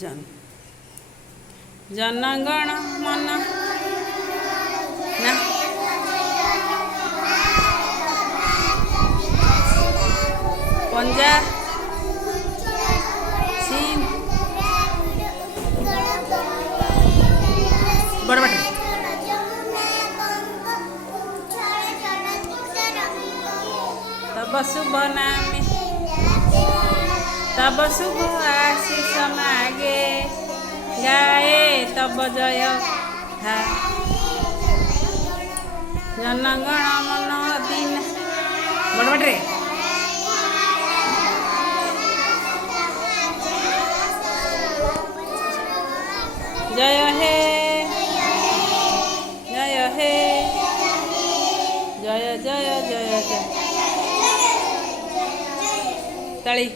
जन जनगण मन ना पंजाब चीन बड़ बड़ तब शुभ नामे तब शुभ आशीष मागे गाए तब जय था जनगण मन दिन बड़ बड़ रे जय हे जय हे जय जय जय जय तली।